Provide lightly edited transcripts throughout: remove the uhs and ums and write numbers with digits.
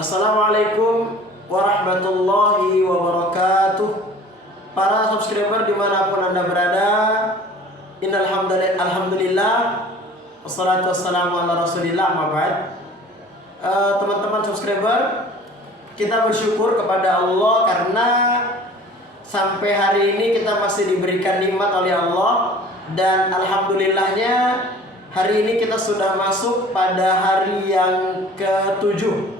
Assalamualaikum warahmatullahi wabarakatuh. Para subscriber dimanapun Anda berada, alhamdulillah, wassalatu wassalamu ala rasulillah, amma ba'd. Teman-teman subscriber, kita bersyukur kepada Allah karena sampai hari ini kita masih diberikan nikmat oleh Allah. Dan alhamdulillahnya hari ini kita sudah masuk pada hari yang ke-7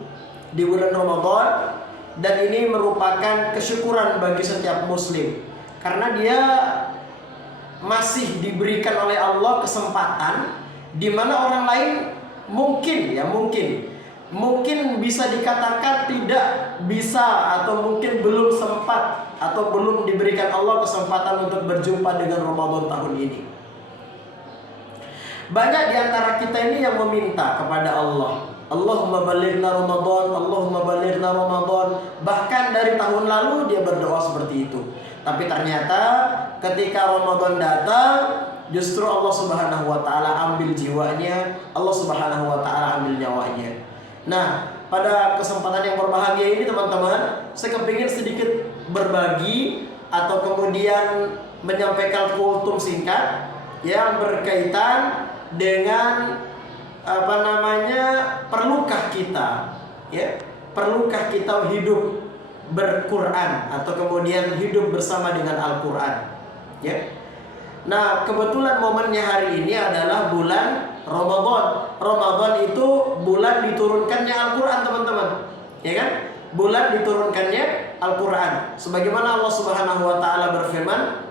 di bulan Ramadan, dan ini merupakan kesyukuran bagi setiap muslim karena dia masih diberikan oleh Allah kesempatan di mana orang lain mungkin bisa dikatakan tidak bisa, atau mungkin belum sempat atau belum diberikan Allah kesempatan untuk berjumpa dengan Ramadan tahun ini. Banyak di antara kita ini yang meminta kepada Allah, Allahumma balighna Ramadan, Allahumma balighna Ramadan. Bahkan dari tahun lalu dia berdoa seperti itu. Tapi ternyata ketika Ramadan datang, justru Allah Subhanahu wa taala ambil jiwanya, Allah Subhanahu wa taala ambil nyawanya. Nah, pada kesempatan yang berbahagia ini teman-teman, saya kepingin sedikit berbagi atau kemudian menyampaikan kultum singkat yang berkaitan dengan perlukah kita hidup berquran atau kemudian hidup bersama dengan Al-Quran, ya. Nah, kebetulan momennya hari ini adalah bulan Ramadan. Ramadan itu bulan diturunkannya Al-Quran, teman-teman, ya kan? Bulan diturunkannya Al-Quran. Sebagaimana Allah Subhanahu wa taala berfirman,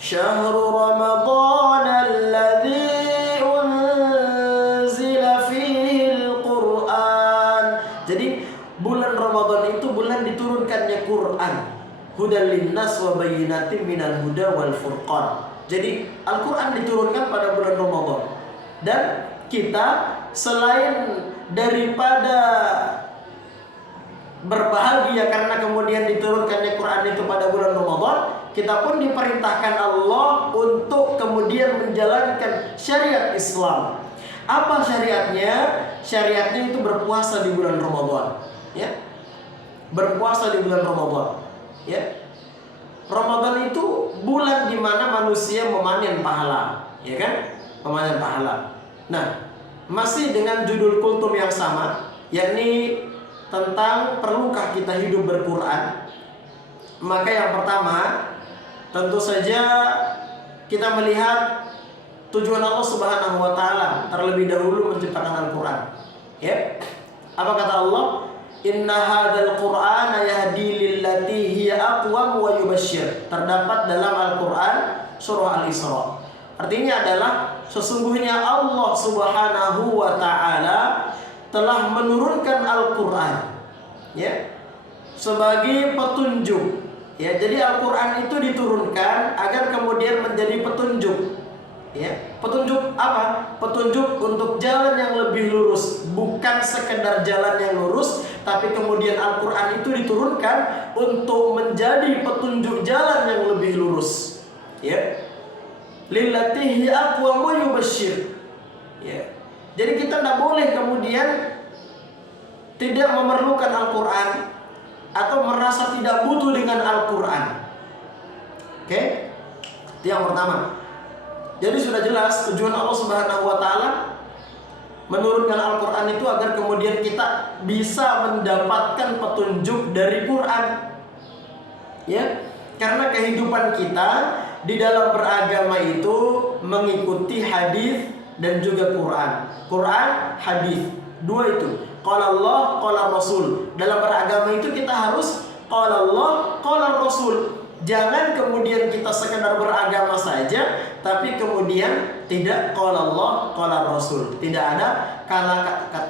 Syahrul Ramadan alladzi unzila fihil Qur'an. Jadi bulan Ramadan itu bulan diturunkannya Quran. Hudan linnas wa bayyinatin minal huda wal furqan. Jadi Al-Quran diturunkan pada bulan Ramadan. Dan kita selain daripada berbahagia karena kemudian diturunkannya Quran itu pada bulan Ramadan, kita pun diperintahkan Allah untuk kemudian menjalankan syariat Islam. Apa syariatnya? Syariatnya itu berpuasa di bulan Ramadan, ya. Berpuasa di bulan Ramadan, ya. Ramadan itu bulan di mana manusia memanen pahala, ya kan? Memanen pahala. Nah, masih dengan judul kultum yang sama, yakni tentang perlukah kita hidup berquran. Maka yang pertama, tentu saja kita melihat tujuan Allah Subhanahu wa taala terlebih dahulu menciptakan Al-Quran, ya. Apa kata Allah? Inna hadzal Qur'ana yahdi lillati hiya aqwam wa yubasysyir. Terdapat dalam Al-Quran surah Al-Isra. Artinya adalah sesungguhnya Allah Subhanahu wa taala telah menurunkan Al-Quran, ya, sebagai petunjuk, ya. Jadi Al-Quran itu diturunkan agar kemudian menjadi petunjuk, ya. Petunjuk apa? Petunjuk untuk jalan yang lebih lurus, bukan sekedar jalan yang lurus, tapi kemudian Al-Quran itu diturunkan untuk menjadi petunjuk jalan yang lebih lurus, ya. Lillatihi aqwam wa yubasysyir, ya. Jadi kita tidak boleh kemudian tidak memerlukan Al-Quran atau merasa tidak butuh dengan Al-Quran. Oke? Itu yang pertama. Jadi sudah jelas tujuan Allah Subhanahu wa taala menurunkan Al-Quran itu agar kemudian kita bisa mendapatkan petunjuk dari Quran, ya. Karena kehidupan kita di dalam beragama itu mengikuti hadis dan juga Quran. Quran, hadis, dua itu. Qala Allah, qala Rasul. Dalam beragama itu kita harus qala Allah, qala Rasul. Jangan kemudian kita sekedar beragama saja, tapi kemudian tidak qala Allah, qala Rasul. Tidak ada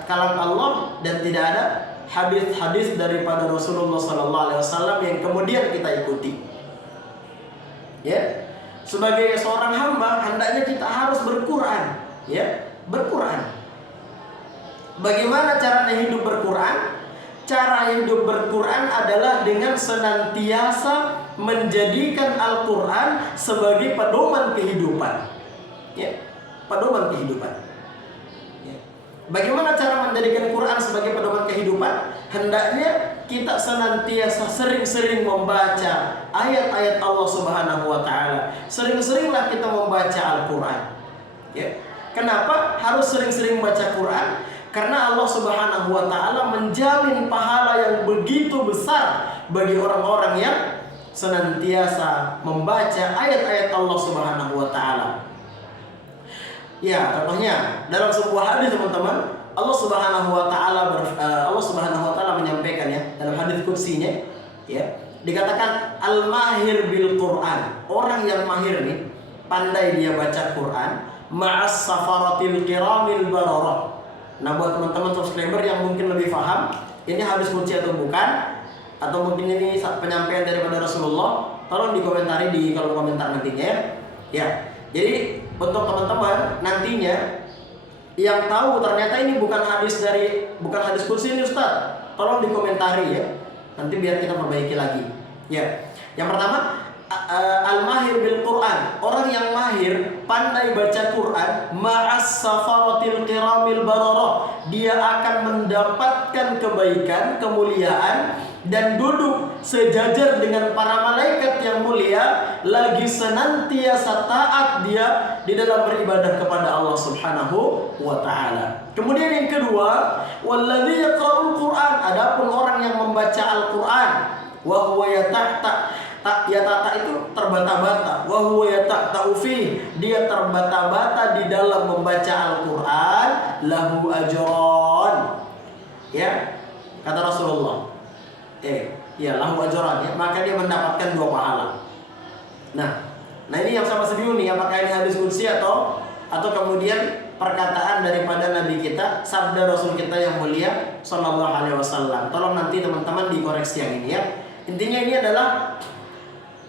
kalam Allah dan tidak ada hadis-hadis daripada Rasulullah SAW yang kemudian kita ikuti, ya. Sebagai seorang hamba, hendaknya kita harus berquran, ya, berquran. Bagaimana caranya hidup berquran? Cara hidup berquran adalah dengan senantiasa menjadikan Al-Quran sebagai pedoman kehidupan, ya, pedoman kehidupan, ya. Bagaimana cara menjadikan Quran sebagai pedoman kehidupan? Hendaknya kita senantiasa sering-sering membaca ayat-ayat Allah Subhanahu wa taala. Sering-seringlah kita membaca Al-Qur'an. Ya. Kenapa harus sering-sering membaca Quran? Karena Allah Subhanahu wa taala menjamin pahala yang begitu besar bagi orang-orang yang senantiasa membaca ayat-ayat Allah Subhanahu wa taala. Ya, contohnya dalam sebuah hadis teman-teman, Allah Subhanahu wa taala menyampaikan ya dalam hadis qudsinya ya, dikatakan al-mahir bil Quran. Orang yang mahir nih, pandai dia baca Quran, ma'as safaratil kiramil bararah. Nah, buat teman-teman subscriber yang mungkin lebih paham, ini hadis qudsi atau bukan, atau mungkin ini penyampaian daripada Rasulullah, tolong dikomentari di kolom komentar nantinya ya. Ya. Jadi untuk teman-teman nantinya yang tahu ternyata ini bukan hadis qudsi ini Ustaz, tolong dikomentari ya. Nanti biar kita perbaiki lagi. Ya. Yang pertama, al-mahir bil Quran. Orang yang mahir, pandai baca Quran, ma'as safaratil kiramil bararah. Dia akan mendapatkan kebaikan, kemuliaan, dan duduk sejajar dengan para malaikat yang mulia, lagi senantiasa taat dia di dalam beribadah kepada Allah Subhanahu wa taala. Kemudian yang kedua, walladzi yaqra'ul Qur'an. Adapun orang yang membaca Al-Qur'an, wa huwa yatata itu terbata-bata, wa huwa yata'u fi, dia terbata-bata di dalam membaca Al-Qur'an, lahu ajran. Ya, kata Rasulullah. Lahu ajran ya, maka dia mendapatkan 2 pahala. Nah ini yang sama bingung nih, apakah ini hadis qudsi atau kemudian perkataan daripada Nabi kita, sabda Rasul kita yang mulia sallallahu alaihi wasallam. Tolong nanti teman-teman dikoreksi yang ini ya. Intinya ini adalah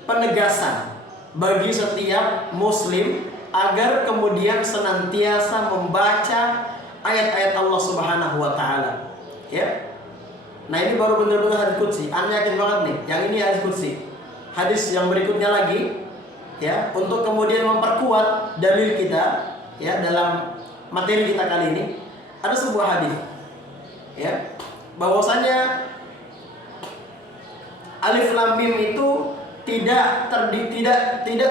penegasan bagi setiap muslim agar kemudian senantiasa membaca ayat-ayat Allah Subhanahu wa taala. Ya. Nah, ini baru benar-benar hadis qudsi. Anda yakin banget nih, yang ini hadis qudsi. Hadis yang berikutnya lagi ya, untuk kemudian memperkuat dalil kita ya dalam materi kita kali ini, ada sebuah hadis ya, bahwasanya alif lam mim itu tidak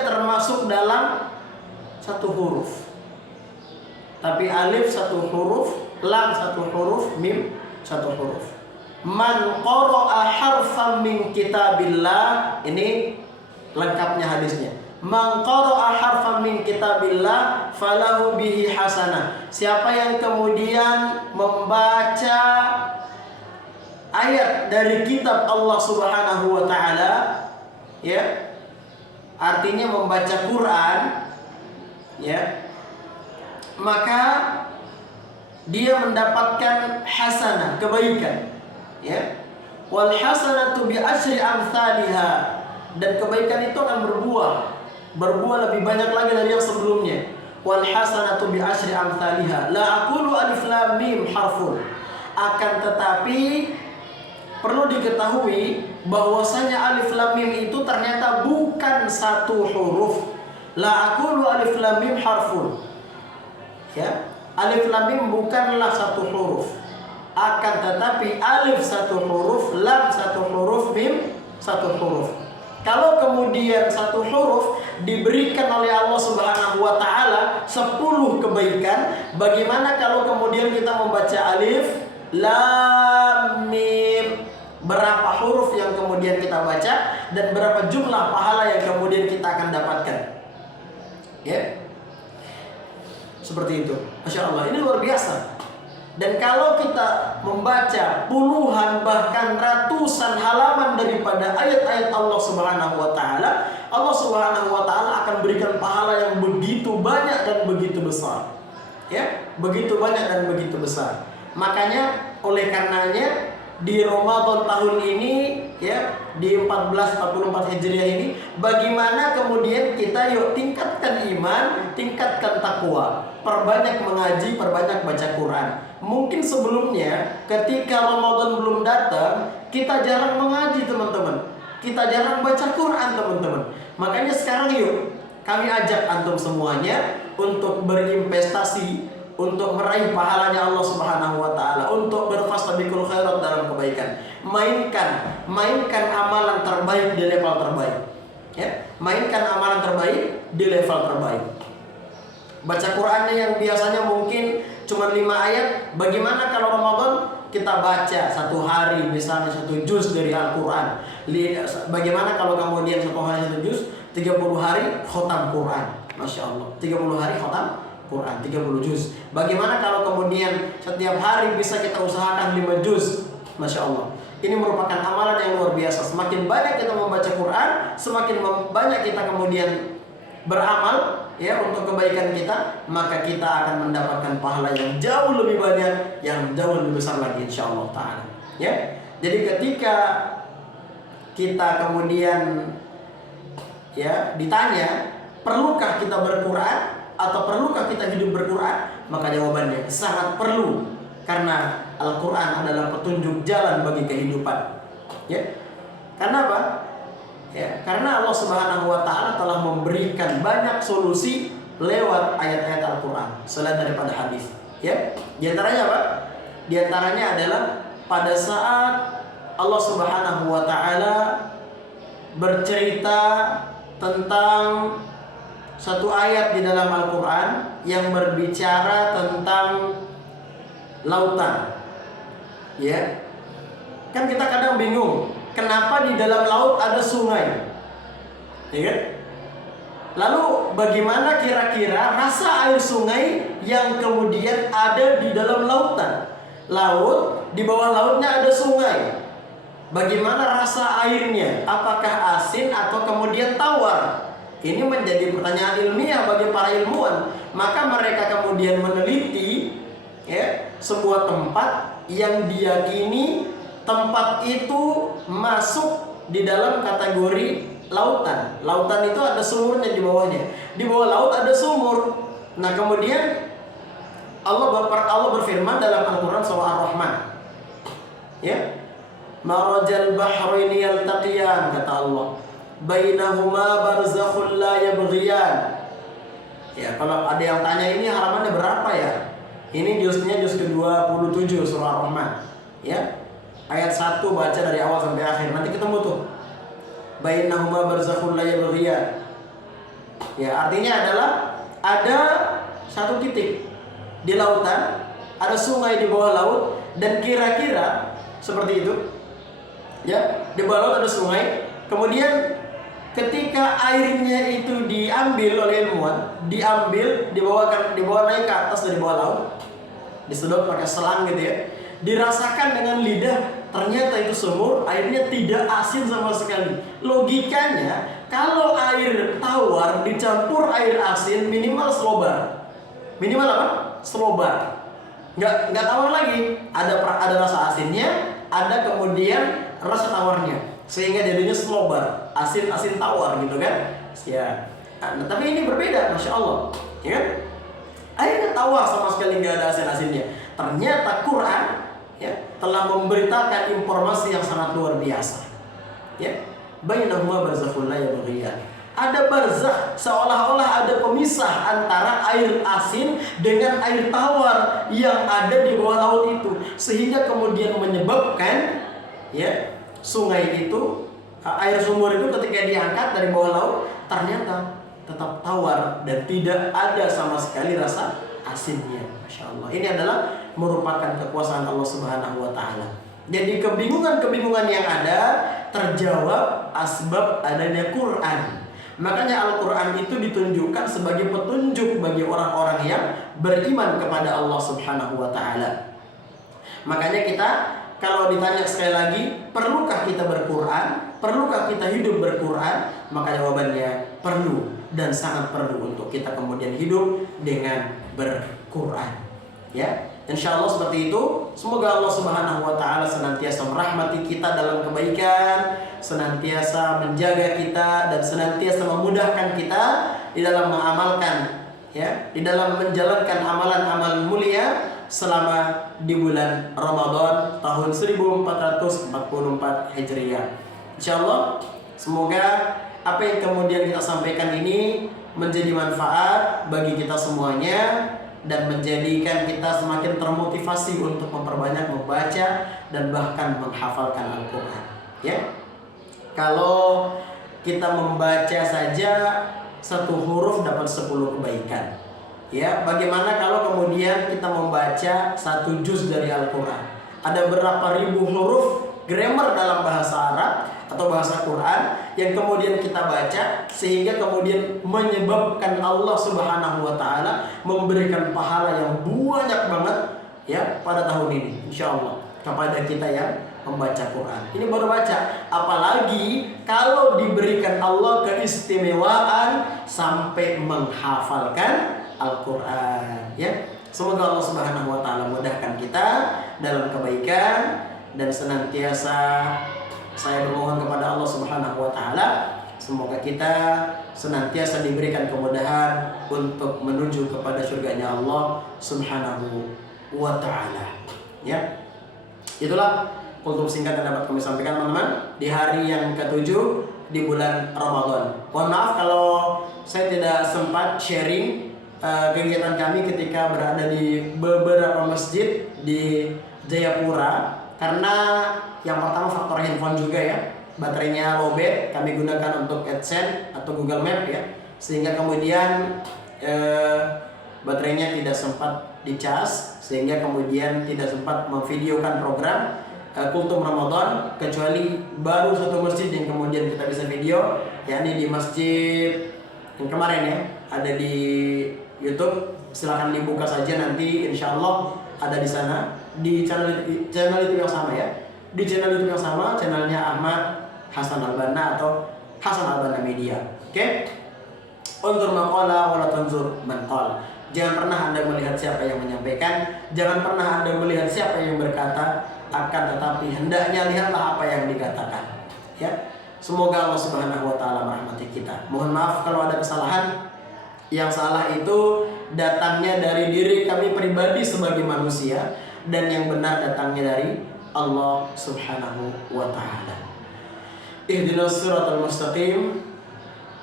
termasuk dalam satu huruf. Tapi alif satu huruf, lam satu huruf, mim satu huruf. Man qara'a harfan min kitabillah, ini lengkapnya hadisnya. Man qara'a harfan min kitabillah falahu bihi hasanah. Siapa yang kemudian membaca ayat dari kitab Allah Subhanahu wa taala ya, artinya membaca Quran ya, maka dia mendapatkan hasanah, kebaikan ya. Wal hasanatu bi asyri amsalha, dan kebaikan itu akan berbuah lebih banyak lagi dari yang sebelumnya. Wal hasanatu bi asyri amsalha, la aqulu alif lam mim harfun. Akan tetapi perlu diketahui bahwasanya alif lam mim itu ternyata bukan satu huruf. La aqulu alif lam mim harfun. Ya, alif lam mim bukanlah satu huruf. Akan tetapi alif satu huruf, lam satu huruf, mim satu huruf. Kalau kemudian satu huruf diberikan oleh Allah Subhanahu wa taala 10 kebaikan, bagaimana kalau kemudian kita membaca alif, lam, mim? Berapa huruf yang kemudian kita baca dan berapa jumlah pahala yang kemudian kita akan dapatkan? Ya. Seperti itu. Masya Allah, ini luar biasa. Dan kalau kita membaca puluhan bahkan ratusan halaman daripada ayat-ayat Allah Subhanahu wa taala, Allah Subhanahu wa taala akan berikan pahala yang begitu banyak dan begitu besar. Ya, begitu banyak dan begitu besar. Makanya oleh karenanya di Ramadan tahun ini ya, di 1444 Hijriah ini, bagaimana kemudian kita yuk tingkatkan iman, tingkatkan takwa, perbanyak mengaji, perbanyak baca Quran. Mungkin sebelumnya ketika Ramadan belum datang, kita jarang mengaji teman-teman, kita jarang baca Quran teman-teman. Makanya sekarang yuk kami ajak antum semuanya untuk berinvestasi, untuk meraih pahalanya Allah Subhanahu wa taala, untuk berfastabiqul khairat dalam kebaikan. Mainkan amalan terbaik di level terbaik. Ya, mainkan amalan terbaik di level terbaik. Baca Qur'annya yang biasanya mungkin cuma 5 ayat, bagaimana kalau Ramadan kita baca satu hari misalnya 1 juz dari Al-Quran. Bagaimana kalau kemudian 1 hari 1 juz, 30 hari khotam Quran. Masya Allah, 30 hari khotam Quran, 30 juz. Bagaimana kalau kemudian setiap hari bisa kita usahakan 5 juz. Masya Allah, ini merupakan amalan yang luar biasa. Semakin banyak kita membaca Quran, semakin banyak kita kemudian beramal ya untuk kebaikan kita, maka kita akan mendapatkan pahala yang jauh lebih banyak, yang jauh lebih besar lagi insyaallah ta'ala. Ya, jadi ketika kita kemudian ya ditanya, perlukah kita berQuran atau perlukah kita hidup berQuran, maka jawabannya sangat perlu, karena Al-Quran adalah petunjuk jalan bagi kehidupan. Ya, karena apa? Ya, karena Allah Subhanahu wa taala telah memberikan banyak solusi lewat ayat-ayat Al-Qur'an selain daripada hadis. Ya. Di antaranya apa? Di antaranya adalah pada saat Allah Subhanahu wa taala bercerita tentang satu ayat di dalam Al-Qur'an yang berbicara tentang lautan. Ya. Kan kita kadang bingung, kenapa di dalam laut ada sungai? Ya kan? Lalu bagaimana kira-kira rasa air sungai yang kemudian ada di dalam lautan? Laut, di bawah lautnya ada sungai. Bagaimana rasa airnya? Apakah asin atau kemudian tawar? Ini menjadi pertanyaan ilmiah bagi para ilmuwan. Maka mereka kemudian meneliti ya, sebuah tempat yang diyakini tempat itu masuk di dalam kategori lautan. Lautan itu ada sumurnya di bawahnya. Di bawah laut ada sumur. Nah, kemudian Allah berfirman dalam Al-Qur'an surah Ar-Rahman. Ya. Marajal bahraini yaltaqiyan, kata Allah. Bainahuma barzakhun la yabghiyan. Ya, kalau ada yang tanya ini halamannya berapa ya? Ini juznya juz ke-27 surah Ar-Rahman. Ya. Ayat 1 baca dari awal sampai akhir. Nanti ketemu tuh. Bainahuma barzakhun la yabghiyan. Ya, artinya adalah ada satu titik di lautan, ada sungai di bawah laut, dan kira-kira seperti itu. Ya, di bawah laut ada sungai. Kemudian ketika airnya itu diambil oleh ilmuwan, dibawa naik ke atas dari bawah laut, disedot pakai selang gitu ya. Dirasakan dengan lidah, ternyata itu sumur, airnya tidak asin sama sekali. Logikanya, kalau air tawar dicampur air asin, minimal selobar. Minimal apa? Selobar. Nggak tawar lagi. Ada rasa asinnya, ada kemudian rasa tawarnya, sehingga jadinya selobar, asin tawar gitu kan? Ya. Nah, tapi ini berbeda, masya Allah, ya kan? Airnya tawar sama sekali, nggak ada asin-asinnya. Ternyata Quran ya telah memberitakan informasi yang sangat luar biasa. Ya, bainahuma barzakhun la yabghiyan. Ada barzakh, seolah-olah ada pemisah antara air asin dengan air tawar yang ada di bawah laut itu, sehingga kemudian menyebabkan ya sungai itu, air sumur itu ketika diangkat dari bawah laut ternyata tetap tawar dan tidak ada sama sekali rasa asinnya. Masya Allah, ini adalah merupakan kekuasaan Allah Subhanahu wa taala. Jadi kebingungan-kebingungan yang ada terjawab asbab adanya Quran. Makanya Al-Quran itu ditunjukkan sebagai petunjuk bagi orang-orang yang beriman kepada Allah Subhanahu wa taala. Makanya kita kalau ditanya sekali lagi, perlukah kita berQuran? Perlukah kita hidup berQuran? Maka jawabannya perlu, dan sangat perlu untuk kita kemudian hidup dengan berQuran. Ya, insya Allah seperti itu. Semoga Allah Subhanahu wa taala senantiasa merahmati kita dalam kebaikan, senantiasa menjaga kita, dan senantiasa memudahkan kita di dalam mengamalkan ya, di dalam menjalankan amalan-amalan mulia selama di bulan Ramadan tahun 1444 Hijriah. Insyaallah semoga apa yang kemudian kita sampaikan ini menjadi manfaat bagi kita semuanya, dan menjadikan kita semakin termotivasi untuk memperbanyak membaca dan bahkan menghafalkan Al-Quran. Ya, kalau kita membaca saja satu huruf dapat 10 kebaikan. Ya, bagaimana kalau kemudian kita membaca satu juz dari Al-Quran? Ada berapa ribu huruf grammar dalam bahasa Arab atau bahasa Quran yang kemudian kita baca sehingga kemudian menyebabkan Allah Subhanahu wa taala memberikan pahala yang banyak banget ya pada tahun ini insyaallah kepada kita yang membaca Quran. Ini baru baca, apalagi kalau diberikan Allah keistimewaan sampai menghafalkan Al-Quran ya. Semoga Allah Subhanahu wa taala mudahkan kita dalam kebaikan dan senantiasa saya bermohon kepada Allah Subhanahu wa taala semoga kita senantiasa diberikan kemudahan untuk menuju kepada surganya Allah Subhanahu wa taala. Ya. Itulah kultum singkat yang dapat kami sampaikan teman-teman di hari yang ke-7 di bulan Ramadan. Mohon maaf kalau saya tidak sempat sharing kegiatan kami ketika berada di beberapa masjid di Jayapura karena yang pertama faktor handphone juga ya, baterainya lowbat, kami gunakan untuk AdSense atau Google Map ya, sehingga kemudian baterainya tidak sempat dicas, sehingga kemudian tidak sempat memvideokan program kultum Ramadan, kecuali baru satu masjid yang kemudian kita bisa video, yakni di masjid yang kemarin ya, ada di YouTube, silahkan dibuka saja nanti insya Allah ada di sana. Di channel YouTube yang sama ya, di channel YouTube yang sama, channelnya Ahmad Hasan Al-Banna atau Hasan Al-Banna Media. Oke? Unzur man qala wa la tanzur man qala. Jangan pernah Anda melihat siapa yang menyampaikan, jangan pernah Anda melihat siapa yang berkata, akan tetapi hendaknya lihatlah apa yang dikatakan. Ya. Semoga Allah Subhanahu wa taala merahmati kita. Mohon maaf kalau ada kesalahan. Yang salah itu datangnya dari diri kami pribadi sebagai manusia, dan yang benar datangnya dari Allah Subhanahu wa taala. Ihdinas siratal mustaqim.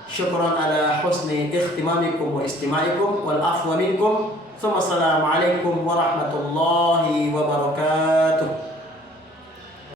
Syukran ala husni ikhtimamikum wa istima'ikum wal afwa minkum. Assalamualaikum warahmatullahi wabarakatuh.